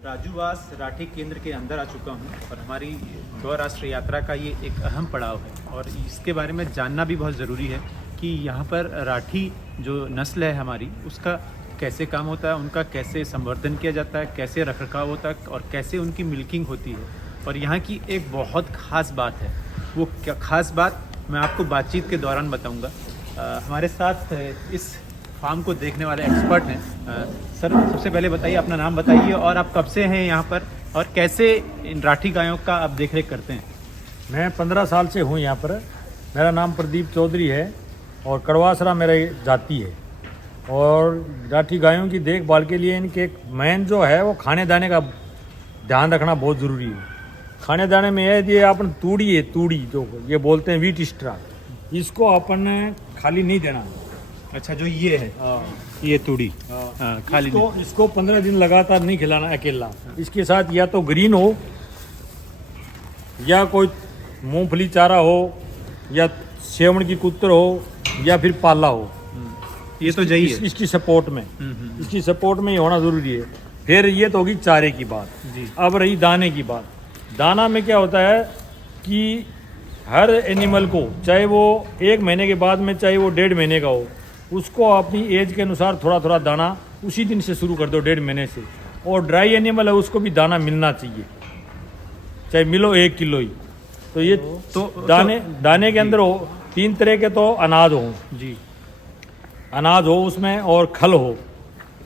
राजूवास राठी केंद्र के अंदर आ चुका हूँ और हमारी गौ राष्ट्र यात्रा का ये एक अहम पड़ाव है और इसके बारे में जानना भी बहुत ज़रूरी है कि यहाँ पर राठी जो नस्ल है हमारी उसका कैसे काम होता है, उनका कैसे संवर्धन किया जाता है, कैसे रखरखाव होता है और कैसे उनकी मिल्किंग होती है। और यहाँ की एक बहुत ख़ास बात है, वो क्या ख़ास बात मैं आपको बातचीत के दौरान बताऊँगा। हमारे साथ इस फार्म को देखने वाले एक्सपर्ट हैं। सर, सबसे पहले बताइए, अपना नाम बताइए और आप कब से हैं यहाँ पर और कैसे इन राठी गायों का आप देखरेख करते हैं? मैं 15 साल से हूँ यहाँ पर। मेरा नाम प्रदीप चौधरी है और कड़वासरा मेरा जाति है। और राठी गायों की देखभाल के लिए इनके एक मेन जो है वो खाने दाने का ध्यान रखना बहुत ज़रूरी है। खाने दाने में ये अपन तूड़ी है, तूड़ी जो ये बोलते हैं व्हीट स्ट्रा, इसको अपन खाली नहीं देना। अच्छा, जो ये है ये तूड़ी खाली इसको 15 दिन लगातार नहीं खिलाना अकेला। इसके साथ या तो ग्रीन हो या कोई मूंगफली चारा हो या सेवण की कुत्तर हो या फिर पाला हो। ये तो यही है इसकी सपोर्ट में इसकी सपोर्ट में ये होना जरूरी है। फिर ये तो होगी चारे की बात जी। अब रही दाने की बात। दाना में क्या होता है कि हर एनिमल को, चाहे वो 1 महीने के बाद में, चाहे वो 1.5 महीने का हो, उसको अपनी एज के अनुसार थोड़ा थोड़ा दाना उसी दिन से शुरू कर दो, 1.5 महीने से। और ड्राई एनिमल है उसको भी दाना मिलना चाहिए, चाहे मिलो 1 किलो ही। तो ये दाने के अंदर हो 3 तरह के तो अनाज हो जी, अनाज हो उसमें, और खल हो,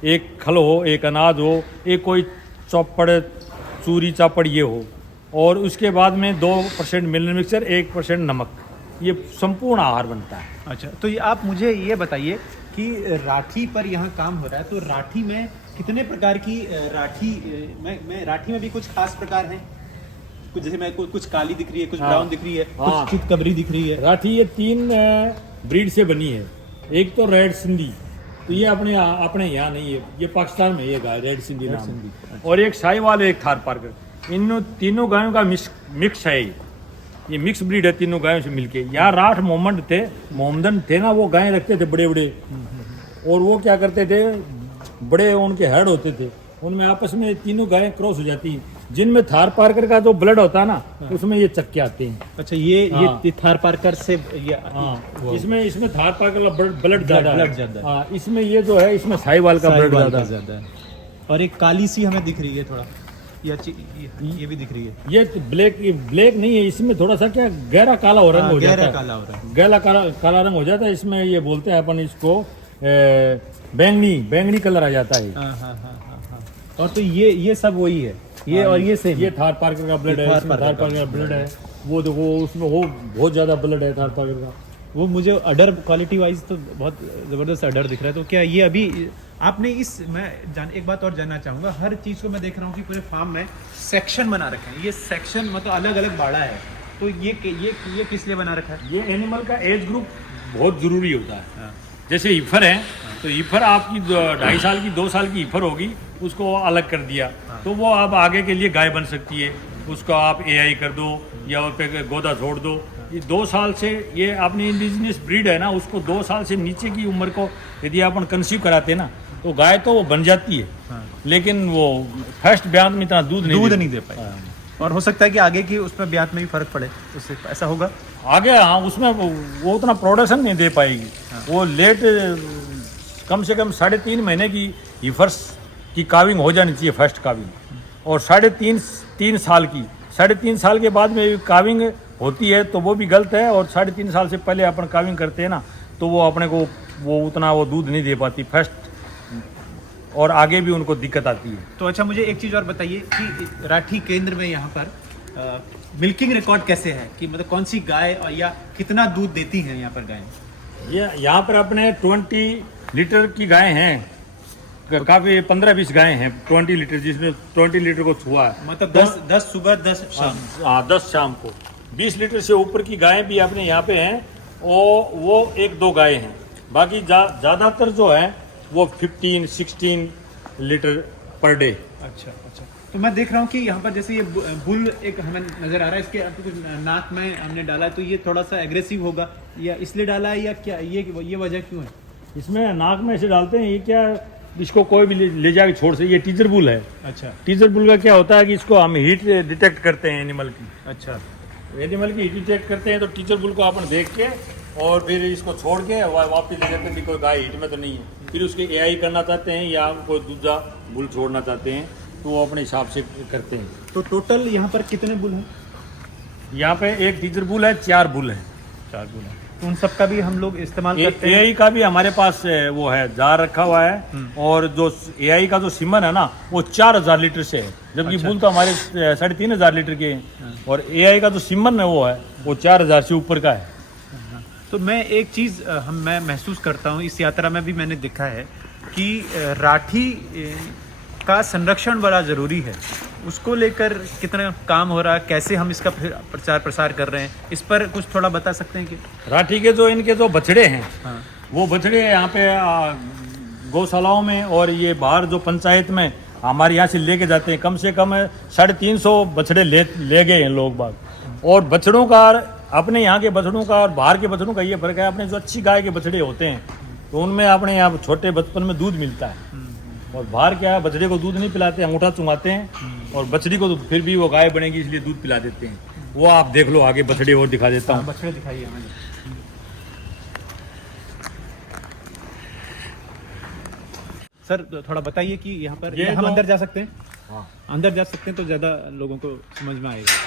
एक खल हो, एक अनाज हो, एक कोई चौपड़ चूरी चापड़ ये हो, और उसके बाद में 2% मिनरल मिक्सचर, 1% नमक, ये संपूर्ण आहार बनता है। अच्छा, तो ये आप मुझे ये बताइए कि राठी पर यहाँ काम हो रहा है, तो राठी में कितने प्रकार की राठी मैं राठी में भी कुछ खास प्रकार हैं? कुछ जैसे मैं कुछ काली दिख रही है, कुछ ब्राउन दिख रही है, कुछ चितकबरी दिख रही है। राठी ये 3 ब्रीड से बनी है। एक तो रेड सिंधी, तो ये अपने यहाँ नहीं है, ये पाकिस्तान में ये गाय रेड सिंधी नाम। अच्छा। और एक शाहीवाल, एक थार पारकर। इन तीनों गायों का मिक्स है ये मिक्स ब्रीड है तीनों गायों से मिलके। यहाँ राठ मोहम्मदन थे ना, वो गायें रखते थे बड़े बड़े, और वो क्या करते थे, बड़े उनके हेड होते थे, उनमें आपस में तीनों गायें क्रॉस हो जाती हैं। जिनमें थार पारकर का जो ब्लड होता है ना, उसमें ये चक्के आते हैं। अच्छा, ये थार पारकर से इसमें थार पारकर का ब्लड ज्यादा है। इसमें ये जो है, इसमें साहिवाल का ब्लड ज्यादा है। और एक काली सी हमें दिख रही है थोड़ा, ये भी दिख रही है। ये ब्लैक नहीं है, इसमें थोड़ा सा क्या गहरा काला हो रंग हो जाता है, गहरा काला रंग हो जाता है। इसमें ये बोलते हैं अपन इसको बैंगनी कलर आ जाता है। और तो ये सब वही है, ये और ये सेम, ये थार पारकर का ब्लड है, थार पारकर का ब्लड है। वो देखो उसमें वो बहुत ज्यादा ब्लड है थार पारकर का। वो मुझे अडर क्वालिटी वाइज तो बहुत जबरदस्त अडर दिख रहा है। तो क्या ये अभी आपने एक बात और जानना चाहूँगा, हर चीज़ को मैं देख रहा हूँ कि पूरे फार्म में सेक्शन बना रखे हैं। ये सेक्शन मतलब अलग अलग बाड़ा है, तो ये किस लिए बना रखा है? ये एनिमल का एज ग्रुप बहुत जरूरी होता है। जैसे ईफर है, तो ईफर आपकी 2.5 साल की 2 साल की ईफर होगी, उसको अलग कर दिया, तो वो अब आगे के लिए गाय बन सकती है। उसको आप AI कर दो या उस पर गोदा छोड़ दो। ये 2 साल से, ये अपनी इंडिजिनियस ब्रीड है ना, उसको 2 साल से नीचे की उम्र को यदि अपन कंसीव कराते हैं ना, तो गाय तो वो बन जाती है। लेकिन वो फर्स्ट ब्यात में इतना दूध नहीं दे पाए। और हो सकता है कि आगे की उसमें ब्यात में भी फर्क पड़े, उससे ऐसा होगा आगे। उसमें वो उतना प्रोडक्शन नहीं दे पाएगी। वो लेट, कम से कम 3.5 महीने की हीफर्स की काविंग हो जानी चाहिए, फर्स्ट काविंग। और 3.5 साल की, 3.5 साल के बाद में काविंग होती है तो वो भी गलत है। और 3.5 साल से पहले अपन काविंग करते हैं ना, तो वो अपने को उतना दूध नहीं दे पाती फर्स्ट, और आगे भी उनको दिक्कत आती है। तो अच्छा, मुझे एक चीज़ और बताइए कि राठी केंद्र में यहाँ पर मिल्किंग रिकॉर्ड कैसे है, कि मतलब कौन सी गाय और या कितना दूध देती हैं यहाँ पर गायें? ये यहाँ पर अपने 20 लीटर की गायें हैं, काफ़ी 15-20 गायें हैं 20 लीटर, जिसमें 20 लीटर को छुआ है। मतलब 10 सुबह 10 शाम। 10 शाम को। 20 लीटर से ऊपर की गायें भी अपने यहाँ पे हैं, और वो 1-2 गायें हैं। बाकी ज़्यादातर जो है वो 15-16 लीटर पर डे। अच्छा, तो मैं देख रहा हूँ कि यहाँ पर जैसे ये बुल एक हमें नजर आ रहा है, इसके कुछ नाक में हमने डाला है, तो ये थोड़ा सा एग्रेसिव होगा, या इसलिए डाला है या क्या, ये वजह क्यों है? इसमें नाक में से डालते हैं, ये क्या इसको कोई भी ले जाके छोड़ से, ये टीजर बुल है। अच्छा टीजर बुल का क्या होता है कि इसको हम हीट डिटेक्ट करते हैं एनिमल की। अच्छा एनिमल की हीट डिटेक्ट करते हैं तो टीचर बुल को अपन देख के और फिर इसको छोड़ के वापस ले जाते हैं कि कोई गाय हीट में तो नहीं है। फिर उसके एआई करना चाहते हैं या कोई दूसरा बुल छोड़ना चाहते हैं तो वो अपने हिसाब से करते हैं। तो टोटल यहाँ पर कितने बुल हैं? यहाँ पे एक टीचर बुल है, 4 बुल है। 4 बुल हैं। तो उन सब का भी हम लोग इस्तेमाल करते हैं। एआई का भी हमारे पास वो है, जार रखा हुआ है। और जो एआई का जो सीमन है ना वो 4000 लीटर से है, जबकि अच्छा। बुल तो हमारे 3500 लीटर के हैं। और एआई का जो सीमन है वो 4000 से ऊपर का है। तो मैं एक चीज़ मैं महसूस करता हूँ, इस यात्रा में भी मैंने देखा है कि राठी का संरक्षण बड़ा ज़रूरी है। उसको लेकर कितना काम हो रहा है, कैसे हम इसका प्रचार प्रसार कर रहे हैं, इस पर कुछ थोड़ा बता सकते हैं कि? राठी के जो इनके जो बछड़े हैं, हाँ वो बछड़े यहाँ पे गौशालाओं में और ये बाहर जो पंचायत में हमारे यहाँ से लेके जाते हैं, कम से कम 350 बछड़े ले गए हैं लोग बाग। और बछड़ों का, अपने यहाँ के बछड़ों का और बाहर के बछड़ों का ये फर्क है। अपने जो अच्छी गाय के बछड़े होते हैं तो उनमें अपने यहाँ छोटे बचपन में दूध मिलता है, और बाहर क्या है, बछड़े को दूध नहीं पिलाते, अंगूठा चुंगाते हैं। और बछड़ी को तो फिर भी वो गाय बनेगी इसलिए दूध पिला देते हैं। वो आप देख लो आगे, बछड़े और दिखा देता हूँ। बछड़े दिखाइए हमें। सर थोड़ा बताइए कि यहाँ पर ये हम तो- अंदर जा सकते हैं? हाँ। अंदर जा सकते हैं तो ज़्यादा लोगों को समझ में आएगा।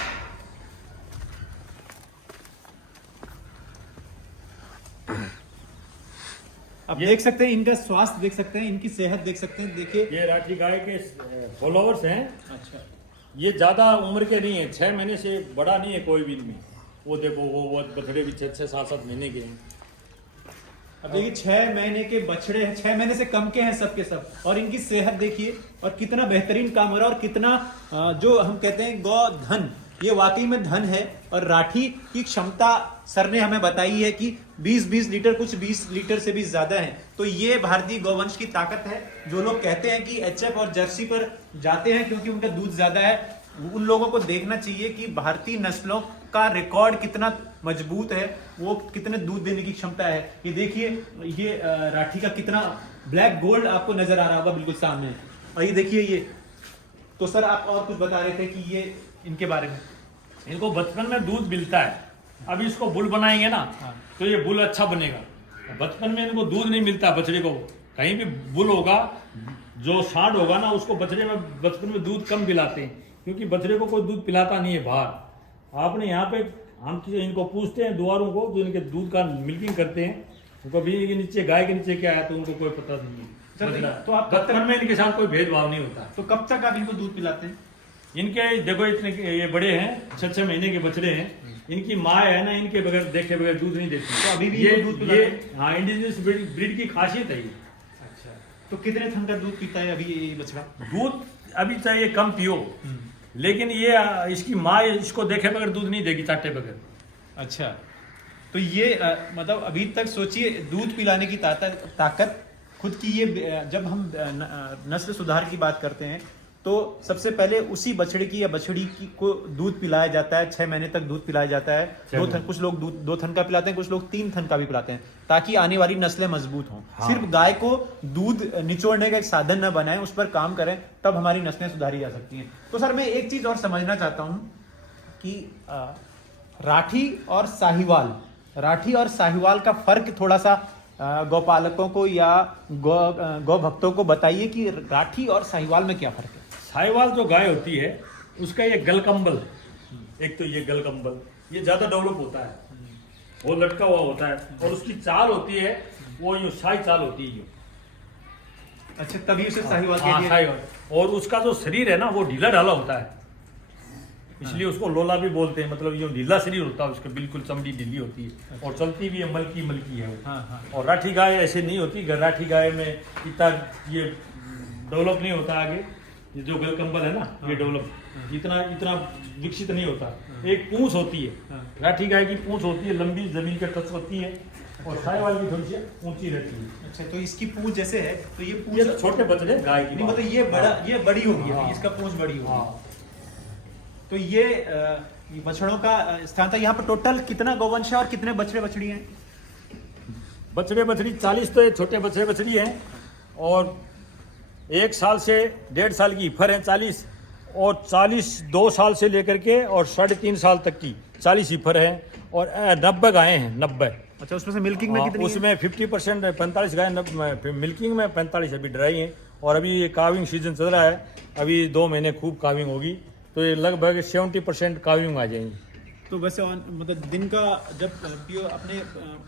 अब देख सकते हैं इनका स्वास्थ्य, देख सकते हैं इनकी सेहत, देख सकते हैं। देखिए ये राठी गाय के फॉलोअर्स हैं। अच्छा ये ज्यादा उम्र के नहीं है, 6 महीने से बड़ा नहीं है कोई भी इनमें। वो देखो वो बछड़े भी 6 7 महीने के हैं। अब देखिए 6 महीने के बछड़े हैं, 6 महीने से कम के हैं सब के सब, और इनकी सेहत देखिए और कितना बेहतरीन काम हो रहा है। और कितना जो हम कहते हैं गौधन, ये वाकई में धन है। और राठी की क्षमता सर ने हमें बताई है कि 20 लीटर, कुछ 20 लीटर से भी ज्यादा है। तो ये भारतीय गौवंश की ताकत है। जो लोग कहते हैं कि एचएफ और जर्सी पर जाते हैं क्योंकि उनका दूध ज्यादा है, उन लोगों को देखना चाहिए कि भारतीय नस्लों का रिकॉर्ड कितना मजबूत है, वो कितने दूध देने की क्षमता है। ये देखिए, ये राठी का कितना ब्लैक गोल्ड आपको नजर आ रहा होगा बिल्कुल सामने। और ये देखिए ये। तो सर आप और कुछ बता रहे थे कि ये इनके बारे में? इनको बचपन में दूध मिलता है। अब इसको बुल बनाएंगे ना तो ये बुल अच्छा बनेगा। बचपन में इनको दूध नहीं मिलता बछड़े को। कहीं भी बुल होगा, जो सांड होगा ना, उसको बछड़े में बचपन में दूध कम पिलाते हैं, क्योंकि बछड़े को कोई दूध पिलाता नहीं है बाहर। आपने यहाँ पे हम इनको पूछते हैं दुआरों को जो इनके दूध का मिल्किंग करते हैं, तो कभी के नीचे गाय के नीचे क्या है तो उनको कोई पता नहीं है। तो आप बचपन में इनके साथ कोई भेदभाव नहीं होता। तो कब तक आप इनको दूध पिलाते हैं? इनके देखो इतने ये बड़े हैं, 6 महीने के बछड़े हैं। इनकी माँ है ना, इनके बगैर देखे बगैर दूध नहीं देती। तो अभी भी ये इनको दूध पिलाते हैं? हाँ, इंडिजिनस ब्रीड की खासियत है ये। अच्छा, तो कितने थन का दूध पीता है अभी ये बछड़ा? दूध अभी चाहिए कम पियो, लेकिन ये इसकी माँ इसको देखे बगैर दूध नहीं देगी, चाटे बगैर। अच्छा, तो ये मतलब अभी तक सोचिए दूध पिलाने की ताकत खुद की। ये जब हम नस्ल सुधार की बात करते हैं तो सबसे पहले उसी बछड़े की या बछड़ी की को दूध पिलाया जाता है। 6 महीने तक दूध पिलाया जाता है। 2 थन, कुछ लोग 2 थन का पिलाते हैं, कुछ लोग 3 थन का भी पिलाते हैं, ताकि आने वाली नस्लें मजबूत हों। हाँ। सिर्फ गाय को दूध निचोड़ने का एक साधन न बनाएं, उस पर काम करें, तब हमारी नस्लें सुधारी जा सकती हैं। तो सर मैं एक चीज और समझना चाहता हूं कि राठी और साहिवाल का फर्क थोड़ा सा गौपालकों को या गौ भक्तों को बताइए कि राठी और साहिवाल में क्या फर्क है? साहिवाल जो गाय होती है उसका ये गलकंबल, एक तो ये गलकंबल ये ज्यादा डेवलप होता है, वो लटका हुआ होता है। और उसकी चाल होती है वो यूं शाही चाल होती है यूं। अच्छा, तभी उसे साहिवाल हाँ, कह दिया। साहिवाल। और उसका जो शरीर है ना वो ढीला ढाला होता है, इसलिए उसको लोला भी बोलते हैं। मतलब ये ढीला शरीर होता है उसका, बिल्कुल चमड़ी ढीली होती है और चलती भी है, मलकी है वो। हाँ हाँ। और राठी गाय ऐसे नहीं होती। राठी गाय में इतना ये डेवलप नहीं होता आगे। ये जो गलकंबल है ना, ये डेवलप इतना विकसित नहीं होता। एक पूंछ होती है, राठी गाय की पूंछ होती है, लंबी जमीन के टच होती है, और साहिवाल की थोड़ी सी ऊंची रहती है। अच्छा, तो इसकी पूंछ जैसे है तो ये पूंछ ये तो छोटे बछड़े गाय की नहीं, मतलब ये बड़ा, ये बड़ी होगी, हाँ। इसका पूंछ बड़ी होगी। हाँ। तो ये बछड़ों का स्थान था। यहाँ पर टोटल कितना गौवंश है और कितने बछड़े बछड़ी हैं? बछड़े बछड़ी 40 तो ये छोटे बछड़े बछड़ी हैं, और 1 साल से 1.5 साल की ईफर है 40, और 40 2 साल से लेकर के और 3.5 साल तक की 40 ईफर है, और 90 गायें हैं 90। अच्छा, उसमें से मिल्किंग में कितनी है? उसमें 50% 45 गाय मिल्किंग में, 45 अभी ड्राई हैं, और अभी ये काविंग सीजन चल रहा है, अभी 2 महीने खूब काविंग होगी, तो ये लगभग 70% काविंग आ जाएंगी। तो वैसे मतलब दिन का जब पियो अपने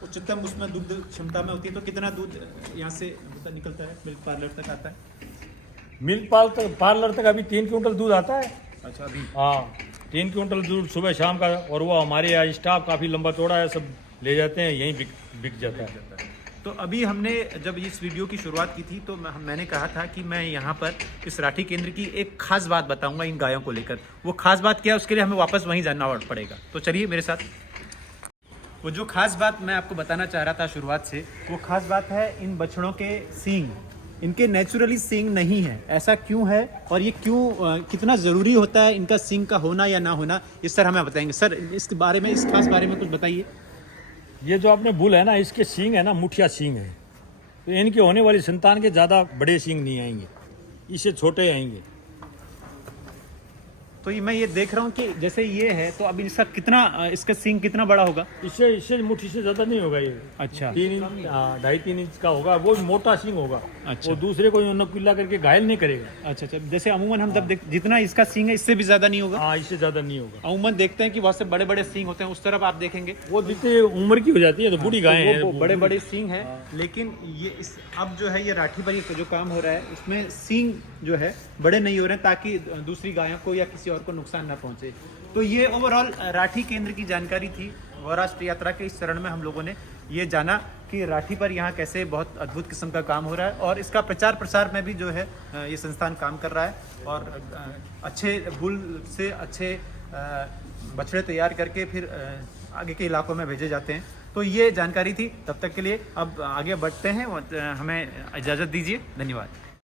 उच्चतम उसमें दूध क्षमता में होती है तो कितना दूध यहाँ से मतलब निकलता है, मिल्क पार्लर तक आता है? मिल्क पार्लर तक अभी 3 क्विंटल दूध आता है। अच्छा, अभी? हाँ, 3 क्विंटल दूध सुबह शाम का, और वो हमारे यहाँ स्टाफ काफ़ी लंबा चौड़ा है, सब ले जाते हैं, यहीं बिक जाता है। तो अभी हमने जब इस वीडियो की शुरुआत की थी तो मैंने कहा था कि मैं यहाँ पर इस राठी केंद्र की एक खास बात बताऊंगा इन गायों को लेकर। वो खास बात क्या है उसके लिए हमें वापस वहीं जाना पड़ेगा, तो चलिए मेरे साथ। वो जो खास बात मैं आपको बताना चाह रहा था शुरुआत से, वो खास बात है इन बछड़ों के सींग। इनके नेचुरली सींग नहीं है, ऐसा क्यों है और ये क्यों कितना ज़रूरी होता है इनका सींग का होना या ना होना, ये सर हमें बताएंगे। सर इसके बारे में, इस खास बारे में कुछ बताइए। ये जो आपने बुल है ना, इसके सींग है ना, मुठिया सींग है, तो इनके होने वाली संतान के ज़्यादा बड़े सींग नहीं आएंगे, इससे छोटे आएंगे। तो ये मैं ये देख रहा हूँ कि जैसे ये है तो अब इसका कितना, इसका सींग कितना बड़ा होगा? इससे मुट्ठी से ज़्यादा नहीं होगा ये। अच्छा, 3 इंच 2.5-3 इंच का होगा, वो मोटा सींग होगा। अच्छा, वो दूसरे को नकुल्ला करके घायल नहीं करेगा। अच्छा अच्छा। जैसे अमूमन हम जब जितना इसका सींग है इससे भी ज्यादा नहीं होगा? हाँ, इससे ज़्यादा नहीं होगा। अमूमन देखते हैं कि बहुत से बड़े बड़े सींग होते हैं, उस तरफ आप देखेंगे वो जितनी उम्र की हो जाती है तो बूढ़ी गाय है, वो बड़े बड़े सींग है। लेकिन ये इस अब जो है ये राठी पर ये जो काम हो रहा है उसमें सींग जो है बड़े नहीं हो रहे हैं ताकि दूसरी गायों को या किसी और को नुकसान ना पहुंचे। तो ये ओवरऑल राठी केंद्र की जानकारी थी। गौराष्ट्र यात्रा के इस चरण में हम लोगों ने ये जाना कि राठी पर यहाँ कैसे बहुत अद्भुत किस्म का काम हो रहा है, और इसका प्रचार प्रसार में भी जो है ये संस्थान काम कर रहा है, और अच्छे बुल से अच्छे बछड़े तैयार करके फिर आगे के इलाकों में भेजे जाते हैं। तो ये जानकारी थी, तब तक के लिए अब आगे बढ़ते हैं, हमें इजाज़त दीजिए, धन्यवाद।